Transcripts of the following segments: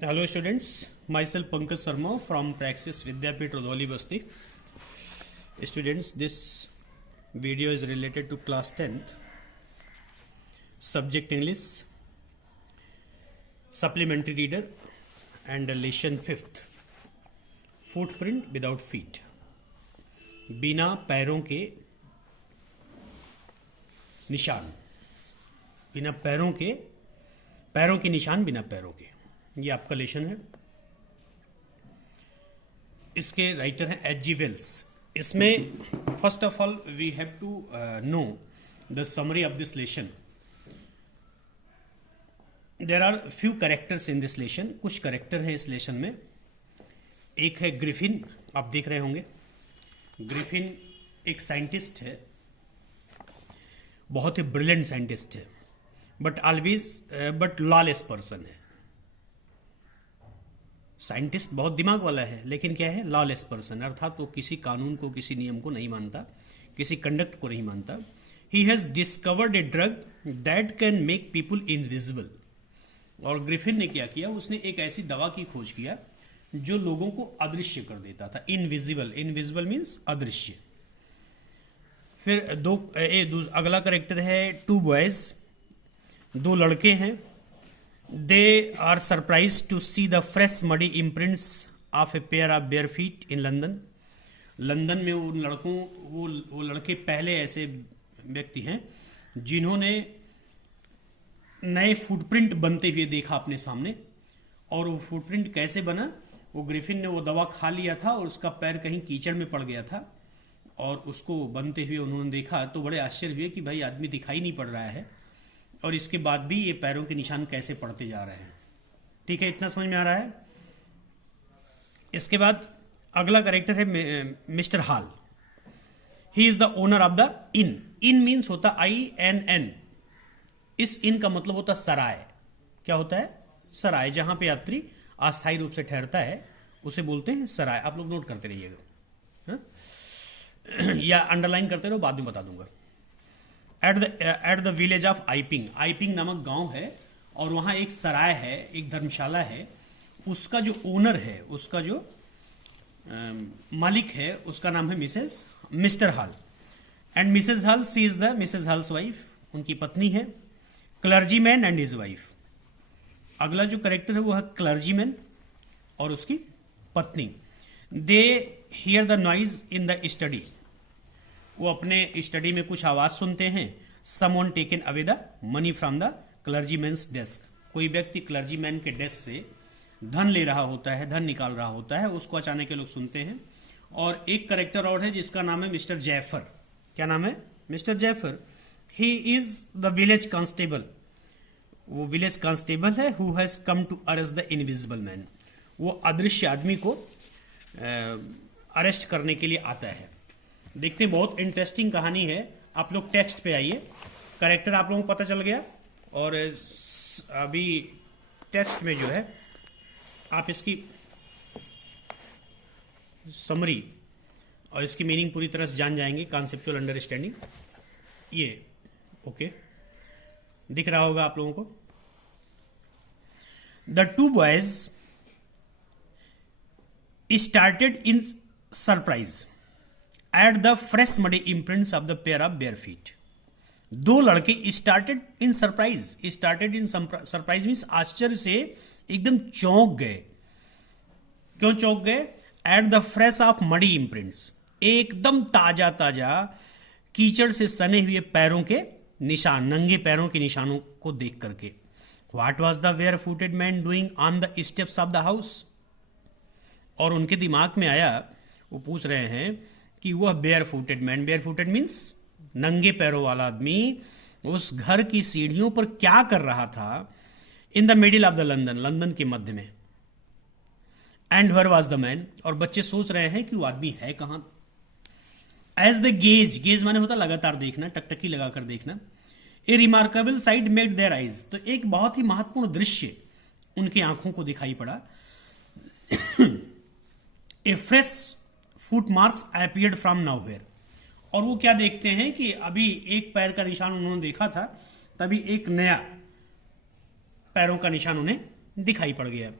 Hello students, myself Pankaj Sharma from Praxis Vidyapeeth Rodoli Basti. Students, this video is related to class 10th, subject English, supplementary reader and lesson 5th, footprint without feet. बिना पैरों के निशान, बिना पैरों के निशान, बिना पैरों के, ये आपका लेशन है। इसके राइटर हैं एच जी वेल्स। इसमें first of all we have to know the summary of this lesson. There are few characters in this lesson. कुछ कैरेक्टर हैं इस लेशन में। एक है ग्रिफिन, आप देख रहे होंगे। ग्रिफिन एक साइंटिस्ट है, बहुत ही ब्रिलियंट साइंटिस्ट है, बट लॉलेस पर्सन है। साइंटिस्ट बहुत दिमाग वाला है, लेकिन क्या है, लॉलेस पर्सन, अर्थात वो किसी कानून को, किसी नियम को नहीं मानता, किसी कंडक्ट को नहीं मानता। He has discovered a drug that can make people invisible. और ग्रिफिन ने क्या किया, उसने एक ऐसी दवा की खोज किया जो लोगों को अदृश्य कर देता था। इनविजिबल, इनविजिबल मीन्स अदृश्य। फिर अगला करेक्टर है टू बॉयज, दो लड़के हैं। They are surprised to see the fresh muddy imprints of a pair of bare feet in London. London में उन लड़कों वो लड़के पहले ऐसे व्यक्ति हैं जिन्होंने नए फुटप्रिंट बनते हुए देखा अपने सामने। और वो फुटप्रिंट कैसे बना, वो ग्रिफिन ने वो दवा खा लिया था और उसका पैर कहीं कीचड़ में पड़ गया था और उसको बनते हुए उन्होंने देखा तो बड़े आश्चर्य हुए कि भाई आदमी दिखाई नहीं पड़ रहा है और इसके बाद भी ये पैरों के निशान कैसे पड़ते जा रहे हैं। ठीक है, इतना समझ में आ रहा है। इसके बाद अगला कैरेक्टर है mister hall. He is the owner of the in. In means होता INN। इस इन का मतलब होता सराय। क्या होता है, सराय। जहां पे यात्री अस्थायी रूप से ठहरता है उसे बोलते हैं सराय। आप लोग नोट करते रहिएगा, या अंडरलाइन करते रहो, बाद में बता दूंगा। एट द विलेज ऑफ आइपिंग, आइपिंग नामक गांव है और वहां एक सराय है, एक धर्मशाला है। उसका जो ओनर है, उसका जो मालिक है, उसका नाम है mister Hall. And missus Hall, she is the missus Hall's wife, उनकी पत्नी है। Clergyman and his wife. अगला जो करेक्टर है वो है क्लर्जीमैन और उसकी पत्नी। They hear the noise in the study. वो अपने स्टडी में कुछ आवाज सुनते हैं। Someone taken away the money from the clergyman's desk. कोई व्यक्ति क्लर्जीमैन के डेस्क से धन ले रहा होता है, धन निकाल रहा होता है, उसको अचानक के लोग सुनते हैं। और एक करेक्टर और है जिसका नाम है मिस्टर जैफर। क्या नाम है, mister Jaffers. He is the village constable. वो विलेज कांस्टेबल है who has come to arrest the invisible man. वो अदृश्य आदमी को अरेस्ट करने के लिए आता है। देखते हैं, बहुत इंटरेस्टिंग कहानी है। आप लोग टेक्स्ट पे आइए। कैरेक्टर आप लोगों को पता चल गया और अभी टेक्स्ट में जो है आप इसकी समरी और इसकी मीनिंग पूरी तरह से जान जाएंगे। कॉन्सेप्चुअल अंडरस्टैंडिंग, ये ओके दिख रहा होगा आप लोगों को। The two boys started in surprise at the fresh muddy imprints of the pair of bare feet. दो लड़के started in surprise. Started in surprise means आश्चर्य से एकदम चौंक गए। क्यों चौंक गए, at the fresh of muddy imprints, एकदम ताजा ताजा कीचड़ से सने हुए पैरों के निशान, नंगे पैरों के निशानों को देख करके। What was the where footed man doing on the steps of the house. और उनके दिमाग में आया, वो पूछ रहे हैं कि वह bare footed man, bare footed means नंगे पैरों वाला आदमी, उस घर की सीढ़ियों पर क्या कर रहा था। In the middle of the London, London के मध्य में। And where was the man, और बच्चे सोच रहे हैं कि वो आदमी है कहां। एज द गेज, गेज माने होता लगातार देखना, टकटकी लगाकर देखना। ए remarkable site made their eyes, तो एक बहुत ही महत्वपूर्ण दृश्य उनकी आंखों को दिखाई पड़ा। A fresh foot marks appeared from nowhere. और वो क्या देखते हैं कि अभी एक पैर का निशान उन्होंने देखा था, तभी एक नया पैरों का निशान उन्हें दिखाई पड़ गया।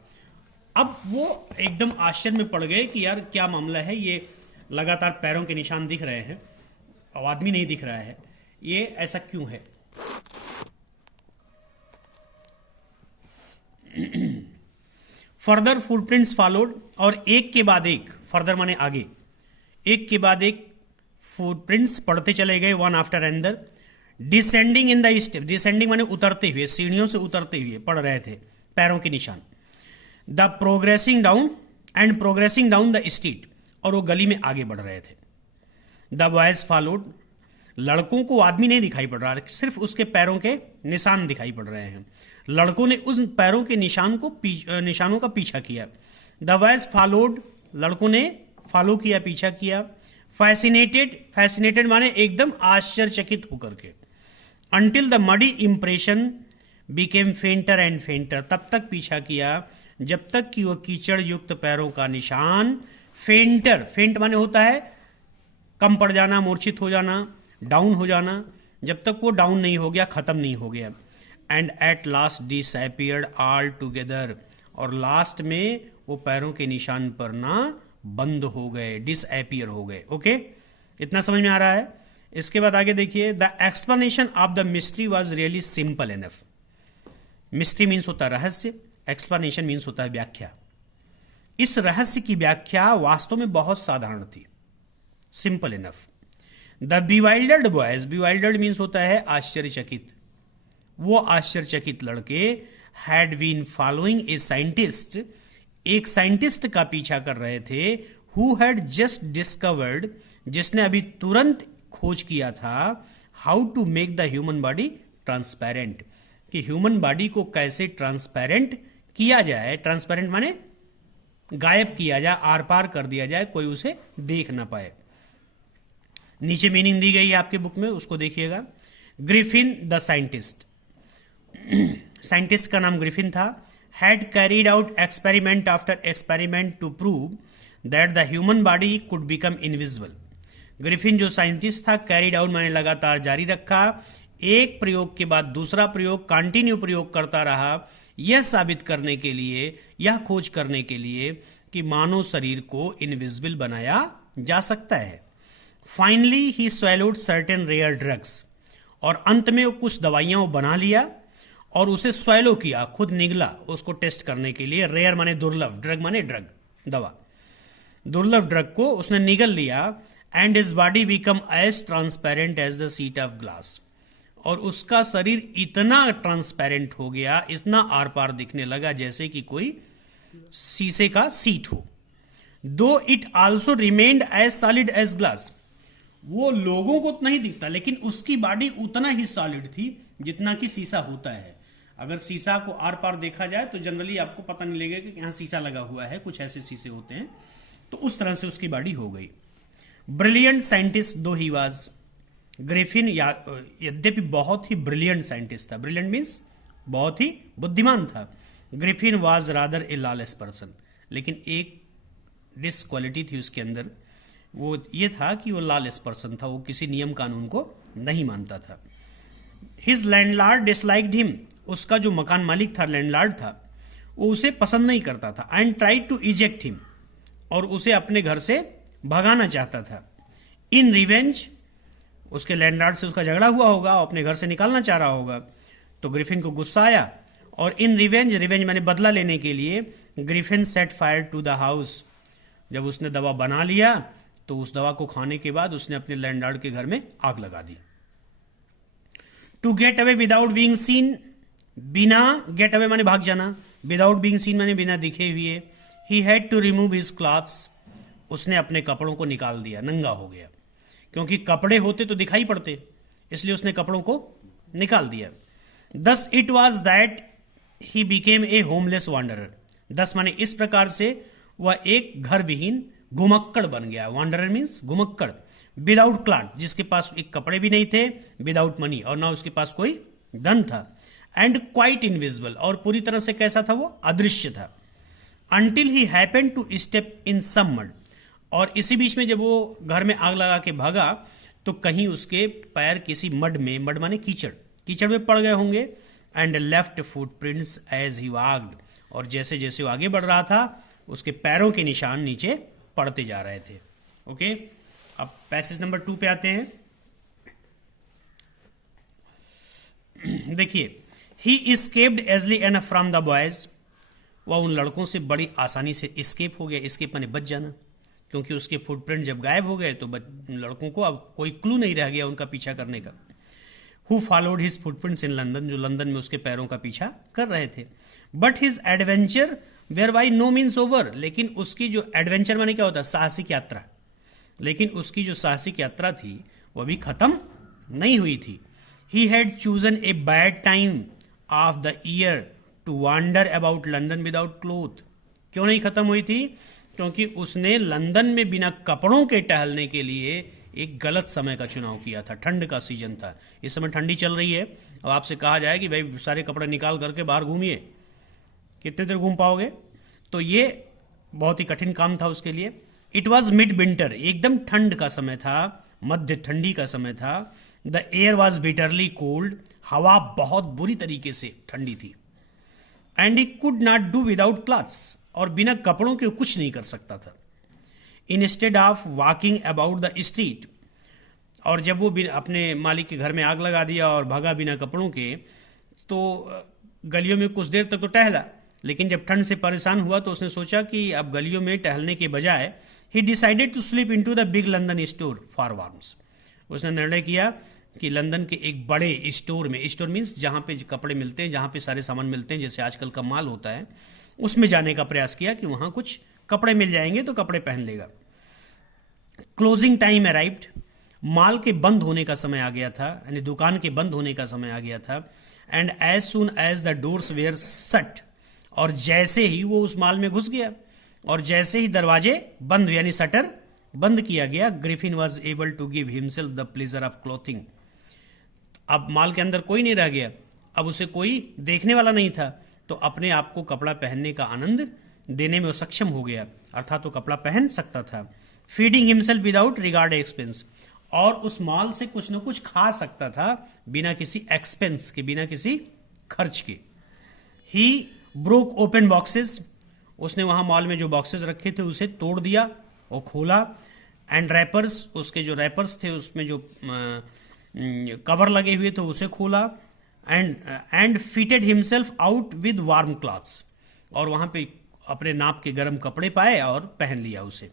अब वो एकदम आश्चर्य में पड़ गए कि यार क्या मामला है, ये लगातार पैरों के निशान दिख रहे हैं और आदमी नहीं दिख रहा है, ये ऐसा क्यों है। फर्दर फुटप्रिंट्स फॉलोड, और एक के बाद एक, फर्दर माने आगे, एक के बाद एक फुटप्रिंट्स पढ़ते चले गए, one after another, descending in the step, descending माने उतरते हुए, सीढ़ियों से उतरते हुए पढ़ रहे थे पैरों के निशान। The progressing down and progressing down the street, और वो गली में आगे बढ़ रहे थे। द बॉयज फॉलोड, लड़कों को आदमी नहीं दिखाई पड़ रहा, सिर्फ उसके पैरों के निशान दिखाई पड़ रहे हैं। लड़कों ने उस पैरों के निशानों का पीछा किया। द बॉयज फॉलोड, लड़कों ने फॉलो किया, पीछा किया। फैसिनेटेड, फैसिनेटेड माने एकदम आश्चर्यचकित होकर के। Until the muddy impression became फेंटर and फेंटर, तब तक पीछा किया जब तक कि वह कीचड़ युक्त पैरों का निशान फेंटर, फेंट माने होता है कम पड़ जाना, मूर्छित हो जाना, डाउन हो जाना, जब तक वो डाउन नहीं हो गया, खत्म नहीं हो गया। And at last disappeared all together, और लास्ट में वो पैरों के निशान पर ना बंद हो गए, डिसअपीयर हो गए। ओके, इतना समझ में आ रहा है। इसके बाद आगे देखिए, the explanation of the mystery was really simple enough. Mystery means होता है रहस्य, एक्सप्लेनेशन मीन्स होता है व्याख्या। इस रहस्य की व्याख्या वास्तव में बहुत साधारण थी, simple enough. The bewildered boys, bewildered means होता है आश्चर्यचकित, वो आश्चर्यचकित लड़के had been following a scientist, एक साइंटिस्ट का पीछा कर रहे थे, हु हैड जस्ट डिस्कवर्ड, जिसने अभी तुरंत खोज किया था, how to make the human body transparent, कि ह्यूमन बॉडी को कैसे ट्रांसपेरेंट किया जाए। ट्रांसपेरेंट माने गायब किया जाए, आर पार कर दिया जाए, कोई उसे देख ना पाए। नीचे मीनिंग दी गई है आपके बुक में, उसको देखिएगा। ग्रिफिन द साइंटिस्ट, साइंटिस्ट का नाम ग्रिफिन था, had carried out experiment after experiment to prove that the human body could become invisible. Griffin जो साइंटिस्ट था, कैरीड आउट माने लगातार जारी रखा, एक प्रयोग के बाद दूसरा प्रयोग, कंटिन्यू प्रयोग करता रहा, यह साबित करने के लिए, यह खोज करने के लिए कि मानव शरीर को इनविजिबल बनाया जा सकता है। Finally he swallowed certain rare drugs, और अंत में वो कुछ दवाइयां वो बना लिया और उसे स्वेलो किया, खुद निगला उसको टेस्ट करने के लिए। रेयर माने दुर्लभ, ड्रग माने ड्रग, दवा, दुर्लभ ड्रग को उसने निगल लिया। And his body become as transparent as the sheet of glass, और उसका शरीर इतना ट्रांसपेरेंट हो गया, इतना आर पार दिखने लगा जैसे कि कोई शीशे का सीट हो। Though it also remained as solid as glass, वो लोगों को नहीं दिखता लेकिन उसकी बॉडी उतना ही सॉलिड थी जितना कि शीशा होता है। अगर शीशा को आर पार देखा जाए तो जनरली आपको पता नहीं लगेगा कि यहाँ शीशा लगा हुआ है, कुछ ऐसे शीशे होते हैं, तो उस तरह से उसकी बॉडी हो गई। ब्रिलियंट साइंटिस्ट दो ही वाज, ग्रिफिन यद्यपि बहुत ही ब्रिलियंट साइंटिस्ट था, ब्रिलियंट मीन्स बहुत ही बुद्धिमान था। Griffin was rather A lawless person, लेकिन एक डिसक्वालिटी थी उसके अंदर, वो ये था कि वो लॉलेस पर्सन था, वो किसी नियम कानून को नहीं मानता था। हिज लैंडलॉर्ड डिसलाइक्ड हिम, उसका जो मकान मालिक था, लैंडलॉर्ड था, वो उसे पसंद नहीं करता था। And tried to eject him, और उसे अपने घर से भगाना चाहता था। इन रिवेंज, उसके लैंडलॉर्ड से उसका झगड़ा हुआ होगा, अपने घर से निकालना चाह रहा होगा, तो ग्रिफिन को गुस्सा आया और इन रिवेंज, रिवेंज मैंने बदला लेने के लिए, Griffin set fire to the house. जब उसने दवा बना लिया तो उस दवा को खाने के बाद उसने अपने लैंडलॉर्ड के घर में आग लगा दी। To get away without being seen, बिना, गेट अवे माने भाग जाना, विदाउट बीइंग सीन माने बिना दिखे हुए। He had to remove his clothes, उसने अपने कपड़ों को निकाल दिया, नंगा हो गया, क्योंकि कपड़े होते तो दिखाई पड़ते, इसलिए उसने कपड़ों को निकाल दिया। Thus it was that he became A homeless wanderer, दस माने इस प्रकार से वह एक घर विहीन घुमक्कड़ बन गया। वांडरर मीन्स घुमक्कड़। विदाउट क्लॉथ, जिसके पास एक कपड़े भी नहीं थे, विदाउट मनी, और ना उसके पास कोई धन था। एंड क्वाइट इनविजिबल, और पूरी तरह से कैसा था, वो अदृश्य था। Until he happen to step in some mud, और इसी बीच में जब वो घर में आग लगा के भागा तो कहीं उसके पैर किसी मड में, मड माने कीचड़, कीचड़ में पड़ गए होंगे। And left footprints as he walked, और जैसे जैसे वो आगे बढ़ रहा था उसके पैरों के निशान नीचे पड़ते जा रहे थे। ओके, अब पैसेज नंबर 2 पे आते हैं। देखिए, ही इस्केप्ड एजली एनफ फ्रॉम द बॉयज, वह उन लड़कों से बड़ी आसानी से इस्केप हो गया। इस्केप माने बच जाना, क्योंकि उसके फुटप्रिंट जब गायब हो गए तो लड़कों को अब कोई क्लू नहीं रह गया उनका पीछा करने का। Who followed his footprints in London, जो लंदन में उसके पैरों का पीछा कर रहे थे। But his adventure were by no means over, लेकिन उसकी जो एडवेंचर माने क्या होता है, साहसिक यात्रा, लेकिन उसकी जो साहसिक यात्रा थी वह भी खत्म नहीं हुई थी। He had chosen a bad time of the year to wander about London without cloth. क्यों नहीं खत्म हुई थी? क्योंकि उसने लंदन में बिना कपड़ों के टहलने के लिए एक गलत समय का चुनाव किया था। ठंड का सीजन था, इस समय ठंडी चल रही है। अब आपसे कहा जाए कि भाई सारे कपड़े निकाल करके बाहर घूमिए, कितने देर घूम पाओगे? तो ये बहुत ही कठिन काम था उसके लिए। इट वॉज मिड विंटर, एकदम ठंड का समय था, मध्य ठंडी का समय था। The air was bitterly cold, हवा बहुत बुरी तरीके से ठंडी थी। And he could not do without clothes, और बिना कपड़ों के कुछ नहीं कर सकता था। Instead of walking about the street, और जब वो अपने मालिक के घर में आग लगा दिया और भागा बिना कपड़ों के, तो गलियों में कुछ देर तक तो टहला, लेकिन जब ठंड से परेशान हुआ तो उसने सोचा कि अब गलियों में टहलने के बजाय he decided to sleep into the big London store for warmth. उसने निर्णय किया कि लंदन के एक बड़े स्टोर में, स्टोर मीन्स जहाँ पे कपड़े मिलते हैं, जहाँ पे सारे सामान मिलते हैं, जैसे आजकल का माल होता है, उसमें जाने का प्रयास किया कि वहाँ कुछ कपड़े मिल जाएंगे तो कपड़े पहन लेगा। क्लोजिंग टाइम अराइव्ड, माल के बंद होने का समय आ गया था, यानी दुकान के बंद होने का समय आ गया था। And as soon as the doors were shut, और जैसे ही वो उस माल में घुस गया और जैसे ही दरवाजे बंद यानी शटर बंद किया गया, Griffin was able to give himself the pleasure of clothing. अब माल के अंदर कोई नहीं रह गया, अब उसे कोई देखने वाला नहीं था, तो अपने आप को कपड़ा पहनने का आनंद देने में वो सक्षम हो गया, अर्थात वो कपड़ा पहन सकता था। Feeding himself without regard expense, और उस माल से कुछ न कुछ खा सकता था बिना किसी एक्सपेंस के, बिना किसी खर्च के। ही ब्रोक ओपन बॉक्सेस, उसने वहां मॉल में जो बॉक्सेस रखे थे उसे तोड़ दिया और खोला। एंड रैपर्स, उसके जो रैपर्स थे उसमें जो कवर लगे हुए थे उसे खोला। And fitted himself out with warm clothes, और वहां पे अपने नाप के गर्म कपड़े पाए और पहन लिया उसे।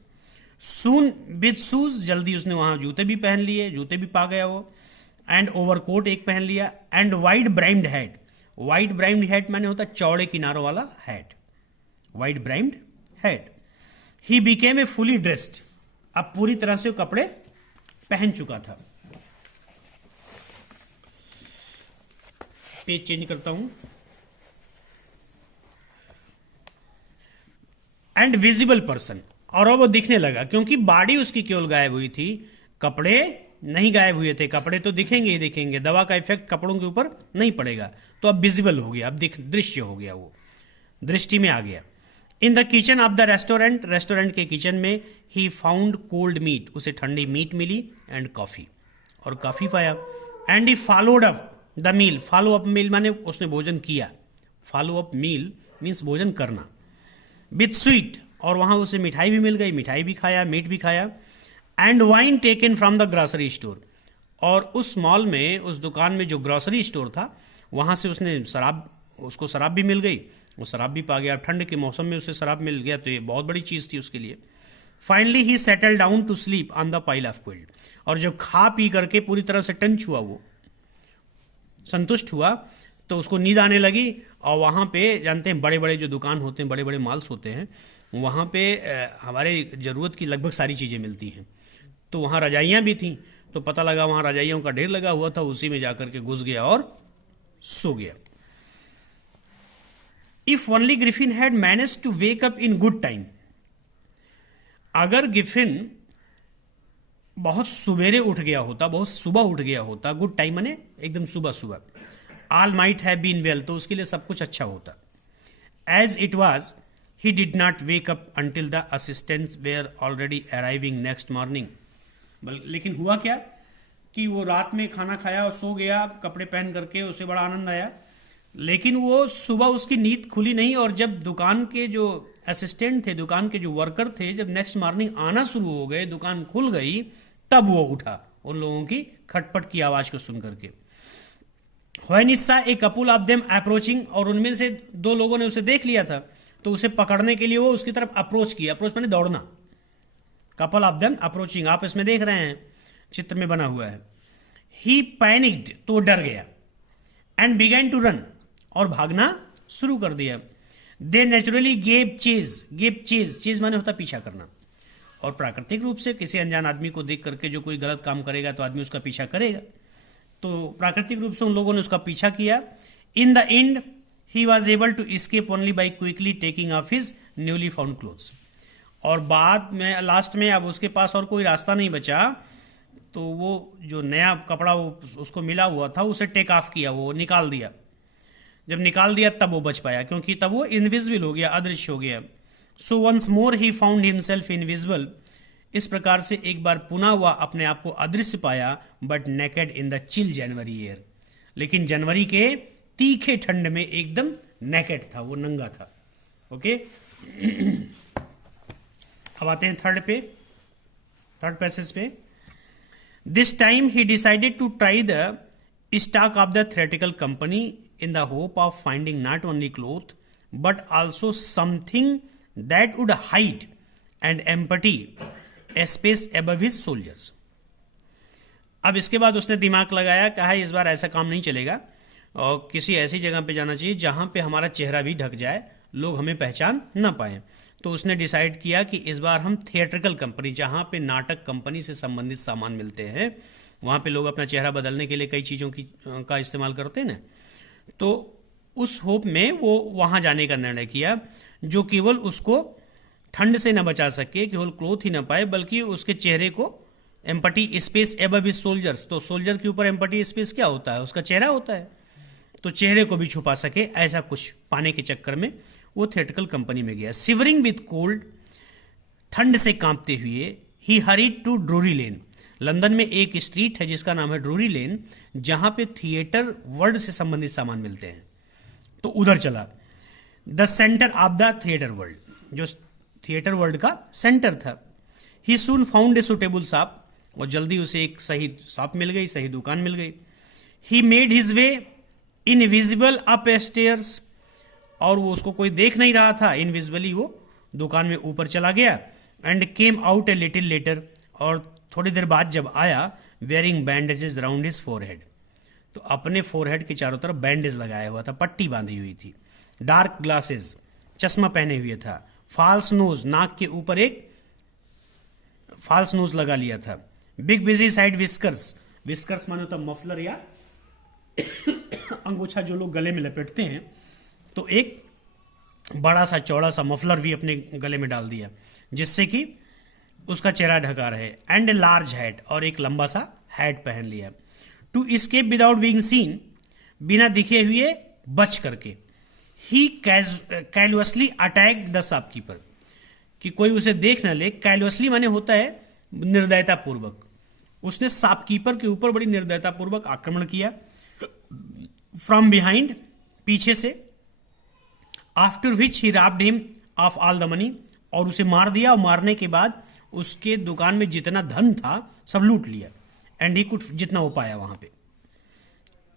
सून विद शूज, जल्दी उसने वहां जूते भी पहन लिए, जूते भी पा गया वो। एंड ओवरकोट एक पहन लिया। And wide brimmed hat, wide brimmed hat माने होता चौड़े किनारों वाला hat, wide brimmed hat. He became a fully dressed, अब पूरी तरह से वो कपड़े पहन चुका था। पेज चेंज करता हूं। एंड विजिबल पर्सन, और अब वो दिखने लगा, क्योंकि बॉडी उसकी केवल गायब हुई थी, कपड़े नहीं गायब हुए थे। कपड़े तो दिखेंगे ही दिखेंगे, दवा का इफेक्ट कपड़ों के ऊपर नहीं पड़ेगा, तो अब विजिबल हो गया, अब दृश्य हो गया, वो दृष्टि में आ गया। In the kitchen of the restaurant, restaurant के किचन में ही फाउंड कोल्ड मीट, उसे ठंडी मीट मिली। एंड कॉफी, और कॉफी पाया। And he followed up the meal, follow up meal माने उसने भोजन किया, फॉलो अप मील मीन्स भोजन करना। विथ स्वीट, और वहां उसे मिठाई भी मिल गई, मिठाई भी खाया, मीट भी खाया। And wine taken from the grocery store, और उस मॉल में, उस दुकान में जो ग्रोसरी स्टोर था वहां से उसने शराब, उसको शराब भी मिल गई, वो शराब भी पा गया। ठंड के मौसम में उसे शराब मिल गया तो ये बहुत बड़ी चीज थी उसके लिए। Finally he settle down to sleep on the pile of quilt, और जब खा पी करके पूरी तरह से टंच हुआ, वो संतुष्ट हुआ, तो उसको नींद आने लगी। और वहाँ पे जानते हैं बड़े बड़े जो दुकान होते हैं, बड़े बड़े मॉल्स होते हैं, वहाँ पे हमारे ज़रूरत की लगभग सारी चीज़ें मिलती हैं। तो वहाँ रजाइयाँ भी थीं, तो पता लगा वहाँ रजाइयों का ढेर लगा हुआ था, उसी में जाकर के घुस गया और सो गया। If only Griffin had manage to wake up in good time, अगर ग्रिफिन बहुत सुबेरे उठ गया होता, बहुत सुबह उठ गया होता, गुड टाइम माने एकदम सुबह सुबह, all might have been well, तो उसके लिए सब कुछ अच्छा होता। As it was he did not wake up until the assistants were already arriving next morning. लेकिन हुआ क्या कि वो रात में खाना खाया और सो गया कपड़े पहन करके, उसे बड़ा आनंद आया। लेकिन वो सुबह उसकी नींद खुली नहीं, और जब दुकान के जो असिस्टेंट थे, दुकान के जो वर्कर थे, जब नेक्स्ट मॉर्निंग आना शुरू हो गए, दुकान खुल गई, तब वो उठा उन लोगों की खटपट की आवाज को सुन करके। When he saw a couple of them approaching, और उनमें से दो लोगों ने उसे देख लिया था, तो उसे पकड़ने के लिए वो उसकी तरफ अप्रोच किया। अप्रोच माने दौड़ना। कपल ऑफ देम अप्रोचिंग, आप इसमें देख रहे हैं, चित्र में बना हुआ है। ही पैनिक्ड, तो डर गया। एंड बिगैन टू रन, और भागना शुरू कर दिया। दे नेचुरली गेव चेज, चेज माने होता पीछा करना। और प्राकृतिक रूप से किसी अनजान आदमी को देख करके जो कोई गलत काम करेगा तो आदमी उसका पीछा करेगा, तो प्राकृतिक रूप से उन लोगों ने उसका पीछा किया। In the end he was able to escape only by quickly taking off his newly found clothes. और बाद में लास्ट में अब उसके पास और कोई रास्ता नहीं बचा, तो वो जो नया कपड़ा वो उसको मिला हुआ था उसे टेक ऑफ किया, वो निकाल दिया। जब निकाल दिया तब वो बच पाया, क्योंकि तब वो इनविजिबल हो गया, अदृश्य हो गया। So once more he found himself invisible, इस प्रकार से एक बार पुनः हुआ अपने आप को अदृश्य पाया, but naked in the chill January air, लेकिन जनवरी के तीखे ठंड में एकदम नेकेड था, वो नंगा था। ओके अब आते हैं थर्ड पैसेज पे। This time he decided to try the stock of the theoretical company in the hope of finding not only cloth but also something that would hide and empty a space above his soldiers। अब इसके बाद उसने दिमाग लगाया, कहा इस बार ऐसा काम नहीं चलेगा और किसी ऐसी जगह पे जाना चाहिए जहां पे हमारा चेहरा भी ढक जाए, लोग हमें पहचान ना पाए। तो उसने डिसाइड किया कि इस बार हम थिएट्रिकल कंपनी, जहां पे नाटक कंपनी से संबंधित सामान मिलते हैं, वहां पे लोग अपना चेहरा बदलने के लिए कई चीज़ों का इस्तेमाल करते हैं ना, तो उस होप में वो वहां जाने का निर्णय किया, जो केवल उसको ठंड से न बचा सके, केवल क्लोथ ही न पाए, बल्कि उसके चेहरे को empty space above his soldiers. तो सोल्जर के ऊपर एम्पटी स्पेस क्या होता है? उसका चेहरा होता है, तो चेहरे को भी छुपा सके, ऐसा कुछ पाने के चक्कर में वो थिएट्रिकल कंपनी में गया। सिवरिंग विथ कोल्ड, ठंड से कांपते हुए, he hurried to Drury Lane. London में एक स्ट्रीट है जिसका नाम है ड्रूरी लेन, जहां पे थिएटर वर्ल्ड से संबंधित सामान मिलते हैं, तो उधर चला। The centre of the theatre world, जो थिएटर वर्ल्ड का सेंटर था। ही सून फाउंड ए सुटेबल शॉप, और जल्दी उसे एक सही शॉप मिल गई, सही दुकान मिल गई। He made his way invisible up stairs, और वो उसको कोई देख नहीं रहा था, इनविजिबली वो दुकान में ऊपर चला गया। And came out a little letter, और थोड़ी देर बाद जब आया, wearing bandages round his forehead, तो अपने फोरहेड के चारों तरफ बैंडेज लगाया हुआ था, पट्टी बांधी हुई थी। डार्क ग्लासेस, चश्मा पहने हुए था। फॉल्स नोज, नाक के ऊपर एक फॉल्स नोज लगा लिया था। Big busy side whiskers, whiskers माने होता मफलर या अंगोछा जो लोग गले में लपेटते हैं, तो एक बड़ा सा चौड़ा सा मफलर भी अपने गले में डाल दिया, जिससे कि उसका चेहरा ढका रहे। एंड ए लार्ज हैट, और एक लंबा सा हैट पहन लिया। To escape without being seen, बिना दिखे हुए बच करके। He callously attack the shopkeeper, कि कोई उसे देख न ले। कैलुअसली माने होता है निर्दयता पूर्वक। उसने शॉपकीपर के ऊपर बड़ी निर्दयता पूर्वक आक्रमण किया। फ्रॉम बिहाइंड, पीछे से। After which he robbed him of all the money, और उसे मार दिया, और मारने के बाद उसके दुकान में जितना धन था सब लूट लिया। एंड ही कुड, जितना हो पाया वहां पे।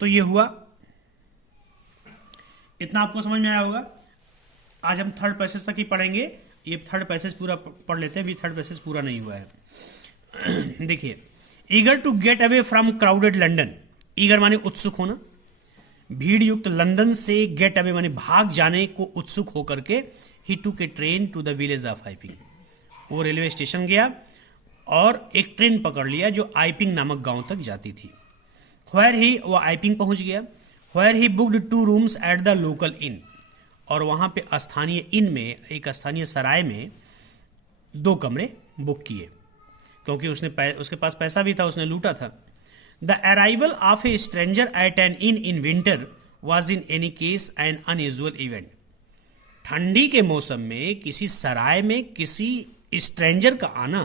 तो ये हुआ, इतना आपको समझ में आया होगा। आज हम थर्ड पैसेज तक ही पढ़ेंगे, ये थर्ड पैसेज पूरा पढ़ लेते हैं, अभी थर्ड पैसेज पूरा नहीं हुआ है। देखिए, eager to get away from crowded London, eager माने उत्सुक होना, भीड़ युक्त लंदन से गेट अवे माने भाग जाने को उत्सुक होकर के। He took a train to the village of Iping, वो रेलवे स्टेशन गया और एक ट्रेन पकड़ लिया जो आइपिंग नामक गांव तक जाती थी। व्हेयर ही, वो आइपिंग पहुंच गया। Where he booked 2 rooms at the local inn, और वहां पे स्थानीय इन में, एक स्थानीय सराय में 2 कमरे बुक किए, क्योंकि उसके पास पैसा भी था, उसने लूटा था। The arrival of A stranger eight N in winter was in any case N unusual event. ठंडी के मौसम में किसी सराय में किसी स्ट्रेंजर का आना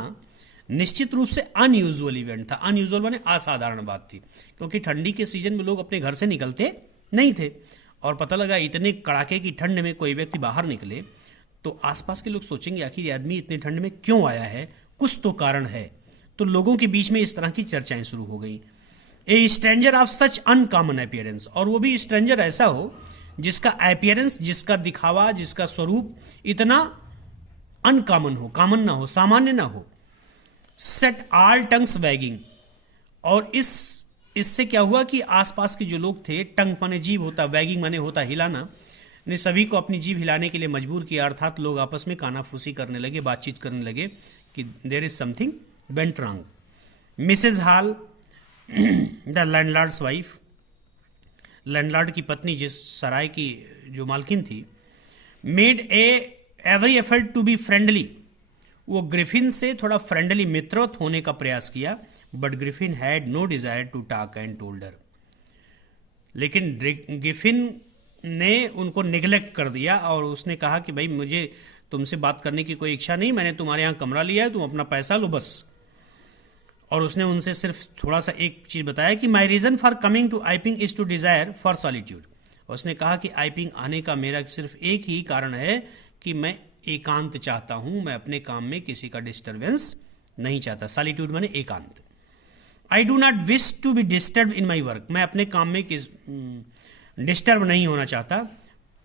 निश्चित रूप से अनयूजुअल इवेंट था। अनयूजुअल माने असाधारण बात थी, क्योंकि ठंडी के सीजन में लोग अपने घर से निकलते नहीं थे, और पता लगा इतने कड़ाके की ठंड में कोई व्यक्ति बाहर निकले तो आसपास के लोग सोचेंगे आखिर ये आदमी इतनी ठंड में क्यों आया है, कुछ तो कारण है। तो लोगों के बीच में इस तरह की चर्चाएं शुरू हो गई। ए stranger of such uncommon appearance, और वो भी स्ट्रेंजर ऐसा हो जिसका अपीयरेंस, जिसका दिखावा, जिसका स्वरूप इतना अनकॉमन हो, कॉमन ना हो, सामान्य ना हो। सेट ऑल टंग्स वैगिंग, और इससे क्या हुआ कि आसपास के जो लोग थे, टंग माने जीभ होता, वैगिंग माने होता हिलाना, ने सभी को अपनी जीभ हिलाने के लिए मजबूर किया। अर्थात लोग आपस में कानाफूसी करने लगे, बातचीत करने लगे कि there is something went wrong. Missus Hall the landlord's wife, landlord की पत्नी, जिस सराय की जो मालकिन थी, made every effort to be friendly, वो ग्रिफिन से थोड़ा फ्रेंडली, मित्रवत होने का प्रयास किया। But Griffin had no desire to talk and told her, लेकिन ग्रिफिन ने उनको निगलेक्ट कर दिया और उसने कहा कि भाई मुझे तुमसे बात करने की कोई इच्छा नहीं, मैंने तुम्हारे यहाँ कमरा लिया है, तुम अपना पैसा लो बस। और उसने उनसे सिर्फ थोड़ा सा एक चीज बताया कि my reason for coming to Iping is to desire for solitude. उसने कहा कि आइपिंग आने का मेरा सिर्फ एक ही कारण है कि मैं एकांत चाहता हूं, मैं अपने काम में किसी का डिस्टर्बेंस नहीं चाहता। सॉलिट्यूड माने एकांत। I do not wish to be disturb in my work, मैं अपने काम में डिस्टर्ब नहीं होना चाहता।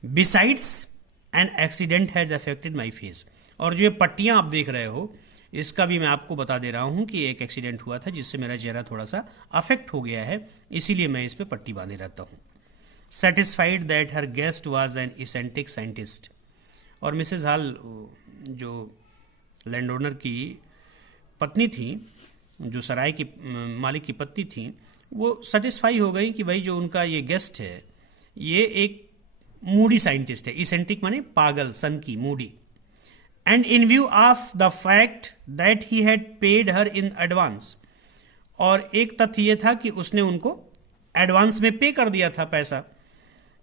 Besides an accident has affected my face, और जो ये पट्टियां आप देख रहे हो इसका भी मैं आपको बता दे रहा हूं कि एक एक्सीडेंट हुआ था जिससे मेरा चेहरा थोड़ा सा अफेक्ट हो गया है, इसीलिए मैं इस पे पट्टी बांधे रहता हूं। Satisfied that her guest was an eccentric scientist, और मिसेज हॉल जो लैंड ओनर की पत्नी थी, जो सराय की मालिक की पत्नी थी, वो सेटिस्फाई हो गई कि भाई जो उनका ये गेस्ट है ये एक मूडी साइंटिस्ट है। इसेंट्रिक माने पागल, सन की, Moody. And in view of the fact that he had paid her in advance, और एक तथ्य ये था कि उसने उनको एडवांस में पे कर दिया था पैसा।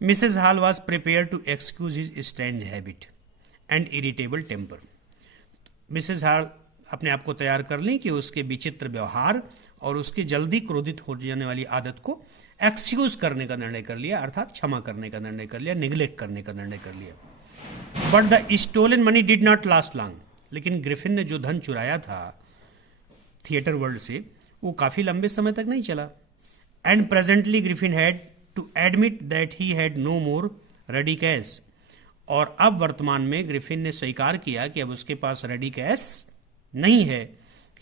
Missus Hall was prepare to excuse his strange habit and irritable temper. Missus Hall अपने आप को तैयार कर ली कि उसके विचित्र व्यवहार और उसकी जल्दी क्रोधित हो जाने वाली आदत को एक्सक्यूज करने का निर्णय कर लिया, अर्थात क्षमा करने का निर्णय कर लिया, निगलेक्ट करने का निर्णय कर लिया। But the stolen money did not last long, लेकिन ग्रिफिन ने जो धन चुराया था थिएटर वर्ल्ड से, वो काफी लंबे समय तक नहीं चला। And presently Griffin had to admit that he had no more ready cash, और अब वर्तमान में ग्रिफिन ने स्वीकार किया कि अब उसके पास रेडी कैश नहीं है।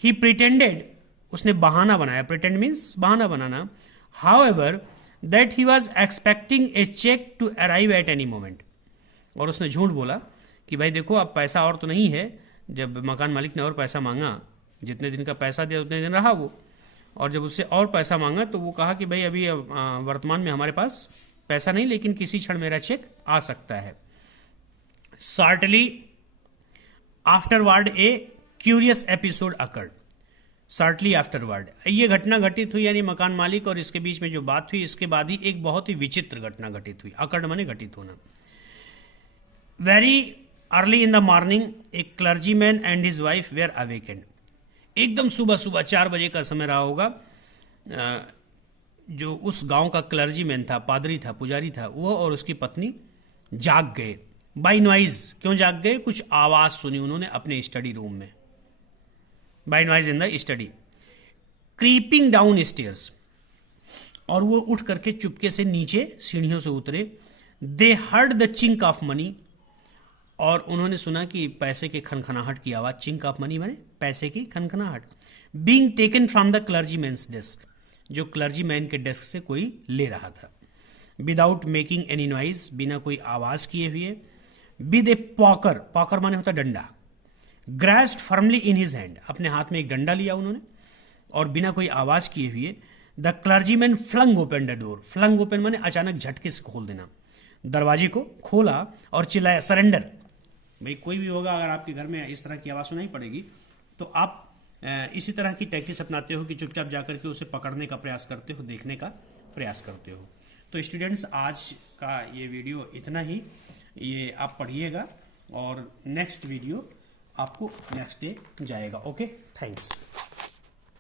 ही प्रिटेंडेड, उसने बहाना बनाया, प्रिटेंड मीन्स बहाना बनाना। However that he was expecting a cheque to arrive at any moment, और उसने झूठ बोला कि भाई देखो अब पैसा और तो नहीं है। जब मकान मालिक ने और पैसा मांगा, जितने दिन का पैसा दिया उतने दिन रहा वो, और जब उससे और पैसा मांगा तो वो कहा कि भाई अभी वर्तमान में हमारे पास पैसा नहीं, लेकिन किसी क्षण मेरा चेक आ सकता है। Shortly afterward a curious episode occurred, shortly afterward, ये घटना घटित हुई, यानी मकान मालिक और इसके बीच में जो बात हुई इसके बाद ही एक बहुत ही विचित्र घटना घटित हुई। अकर्ड माने घटित होना। Very early in the morning a clergyman and his wife were awakened, एकदम सुबह सुबह 4 बजे का समय रहा होगा। जो उस गांव का क्लर्जीमैन था, पादरी था, पुजारी था, वो और उसकी पत्नी जाग गए। बाई नॉइज, क्यों जाग गए? कुछ आवाज सुनी उन्होंने अपने स्टडी रूम में। By noise in the study, creeping down stairs, और वो उठ करके चुपके से नीचे सीढ़ियों से उतरे। दे heard the chink of money, और उन्होंने सुना कि पैसे के खनखनाहट की आवाज। चिंक ऑफ मनी माने पैसे की खनखनाहट। Being taken from the clergyman's desk, जो क्लर्जीमैन के डेस्क से कोई ले रहा था। विदाउट मेकिंग एनी नॉइज, बिना कोई आवाज किए हुए। विद ए पॉकर, पॉकर माने होता डंडा। ग्रास्ड फर्मली इन हिज हैंड, अपने हाथ में एक डंडा लिया उन्होंने, और बिना कोई आवाज किए हुए the clergyman flung open the door. Flung open माने अचानक झटके से खोल देना। दरवाजे को खोला और चिल्लाया सरेंडर। भाई कोई भी होगा, अगर आपके घर में इस तरह की आवाज सुनाई पड़ेगी तो आप इसी तरह की टैक्टिस अपनाते हो कि चुपचाप जाकर के उसे पकड़ने का प्रयास करते हो, देखने का प्रयास करते हो। तो स्टूडेंट्स, आज का ये वीडियो इतना ही, ये आप पढ़िएगा और नेक्स्ट वीडियो आपको नेक्स्ट डे जाएगा। Okay, thanks.